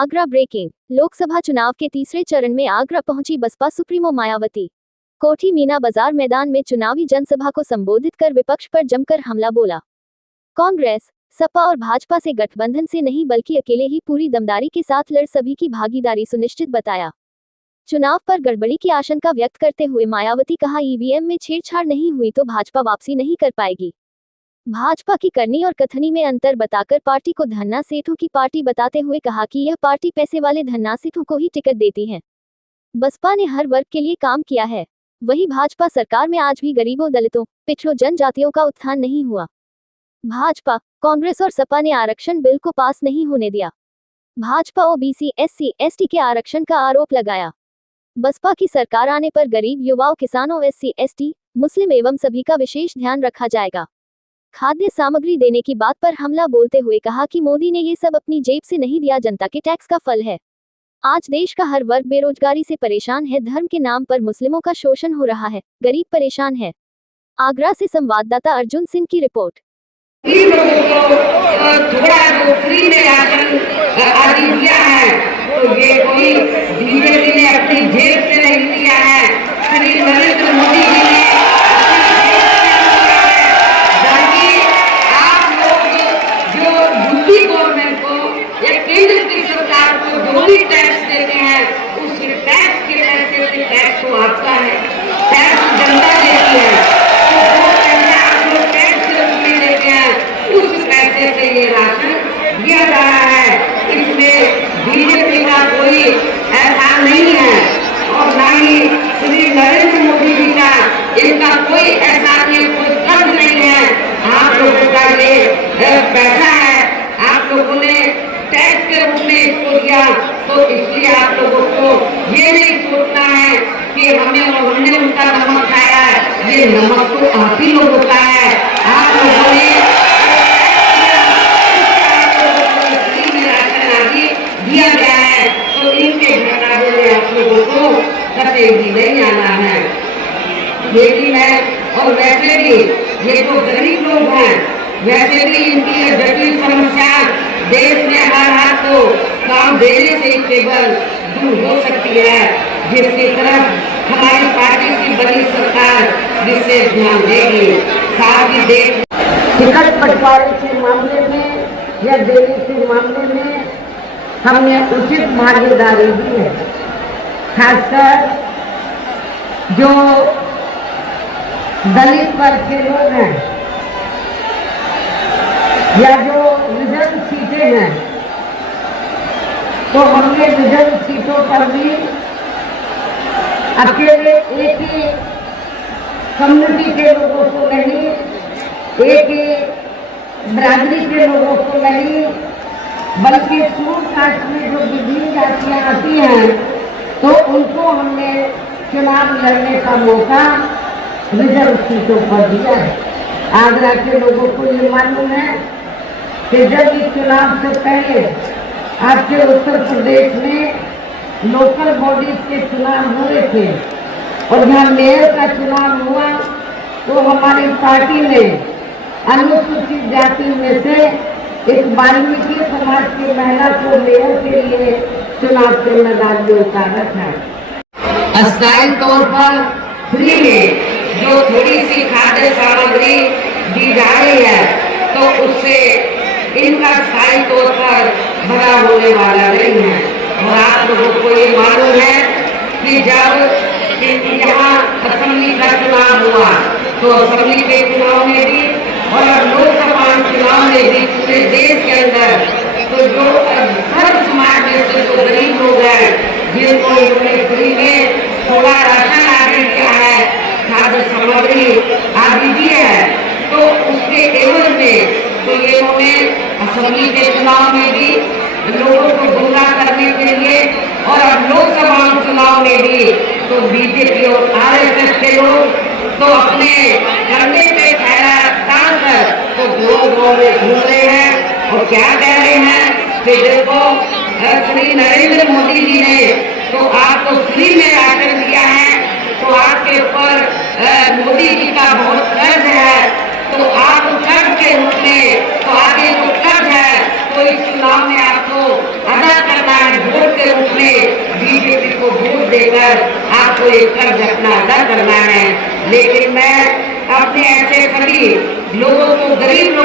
Agra breaking. Lok Sabha चुनाव के तीसरे चरण में आगरा पहुंची बसपा सुप्रीमो मायावती। कोठी मीना बाजार मैदान में चुनावी जनसभा को संबोधित कर विपक्ष पर जमकर हमला बोला। कांग्रेस, सपा और भाजपा से गठबंधन से नहीं बल्कि अकेले ही पूरी दमदारी के साथ लड़ सभी की भागीदारी सुनिश्चित बताया। चुनाव पर गड़बड़ी की आशंका व्यक्त करते हुए मायावती कहा, ईवीएम में छेड़छाड़ नहीं हुई तो भाजपा वापसी नहीं कर पाएगी। भाजपा की करनी और कथनी में अंतर बताकर पार्टी को धन्ना सेठों की पार्टी बताते हुए कहा कि यह पार्टी पैसे वाले धन्ना सेठों को ही टिकट देती है। बसपा ने हर वर्ग के लिए काम किया है, वही भाजपा सरकार में आज भी गरीबों, दलितों, पिछड़ों, जनजातियों का उत्थान नहीं हुआ। भाजपा, कांग्रेस और सपा ने आरक्षण बिल को पास नहीं होने दिया। भाजपा ओबीसी, एससी, एसटी के आरक्षण का आरोप लगाया। बसपा की सरकार आने पर गरीब, युवाओं, किसानों, एससी, एसटी, मुस्लिम एवं सभी का विशेष ध्यान रखा जाएगा। खाद्य सामग्री देने की बात पर हमला बोलते हुए कहा कि मोदी ने ये सब अपनी जेब से नहीं दिया, जनता के टैक्स का फल है। आज देश का हर वर्ग बेरोजगारी से परेशान है, धर्म के नाम पर मुस्लिमों का शोषण हो रहा है, गरीब परेशान है। आगरा से संवाददाता अर्जुन सिंह की रिपोर्ट। थोड़ा जो फ्री में राशन आदि दिया है तो ये कोई बीजेपी ने अपनी जेब से नहीं दिया है, श्री नरेंद्र मोदी जी ने केंद्र की सरकार को जो भी टैक्स देते हैं उस टैक्स के पैसे से टैक्स तो आपका है, टैक्स जनता देती है, तो वो पैसा आप लोग टैक्स से रुपये देते हैं उस पैसे से ये राशन दिया जा रहा है। इसमें बीजेपी का कोई ऐसा नहीं है और न ही श्री नरेंद्र मोदी जी का इनका कोई ऐसा नहीं, कोई कर्ज नहीं है। आप लोगों का ये पैसा है, आप लोगों ने टैक्स के रूप में इसको दिया, तो इसलिए आप लोगों को ये नहीं सोचना है कि हमने उनका नमक खाया है, ये नमक तो आप ही लोगों का है। आप लोगों ने राशन आदि दिया गया है, तो इनके घटाने में आप लोगों को कभी भी नहीं आना है। लेकिन है और वैसे भी ये तो गरीब लोग हैं, वैसे भी इनकी जटिल समस्या देश में हर हाथ को काम देने से केवल दूर हो सकती है, जिसकी तरफ हमारी पार्टी की बड़ी सरकार विशेष ध्यान देगी। साथ ही देश टिकट बंटवारे के मामले में या देने के मामले में हमने उचित भागीदारी दी है। खासकर जो दलित वर्ग के लोग हैं या जो रिजर्व सीटें हैं, तो हमने रिजर्व सीटों पर भी अकेले एक ही कम्युनिटी के लोगों को नहीं, एक ही बिरादरी के लोगों को नहीं, बल्कि सूट कास्ट में जो विभिन्न जातियां आती हैं तो उनको हमने चुनाव लड़ने का मौका रिजर्व सीटों पर दिया है। आगरा के लोगों को ये मालूम है कि जब इस चुनाव से पहले आपके उत्तर प्रदेश में लोकल बॉडीज के चुनाव हो रहे थे और जहाँ मेयर का चुनाव हुआ तो हमारी पार्टी ने अनुसूचित जाति में से एक वाल्मीकि समाज की महिला को मेयर के लिए चुनाव के मैदान में उतारा था। अस्थायी तौर पर फ्री में जो थोड़ी सी खाद्य सामग्री दी जा रही है तो उससे इनका स्थायी तौर पर भरा होने वाला नहीं है। और आप लोगों को ये मालूम है कि जब यहाँ असेंबली का चुनाव हुआ तो असेंबली के चुनाव में भी और लोकसभा चुनाव में भी पूरे देश के अंदर तो जो हर समाज में से जो गरीब लोग हैं जिनको इन्होंने फ्री में थोड़ा राशन आदि किया है, खाद्य सामग्री आदि दी है, तो उसके एवज में तो ये उन्होंने असेंबली के चुनाव में भी लोगों को गुमराह करने के लिए और लोकसभा चुनाव में भी तो बीजेपी और आरएसएस के लोग तो अपने कंधे पे थैला डालकर तो गाँव में घूम रहे हैं और क्या कह रहे हैं कि देखो श्री नरेंद्र मोदी जी ने तो आपको फ्री में राशन दिया है, तो आपके ऊपर मोदी जी का बहुत कर्ज है, तो आप कर्ज के रूप में तो आगे जो कर्ज है तो इस चुनाव में आपको अदा करना है, लेकर आपको एक कर्ज अपना अदा करना है। लेकिन मैं अपने ऐसे सभी लोगों को, गरीब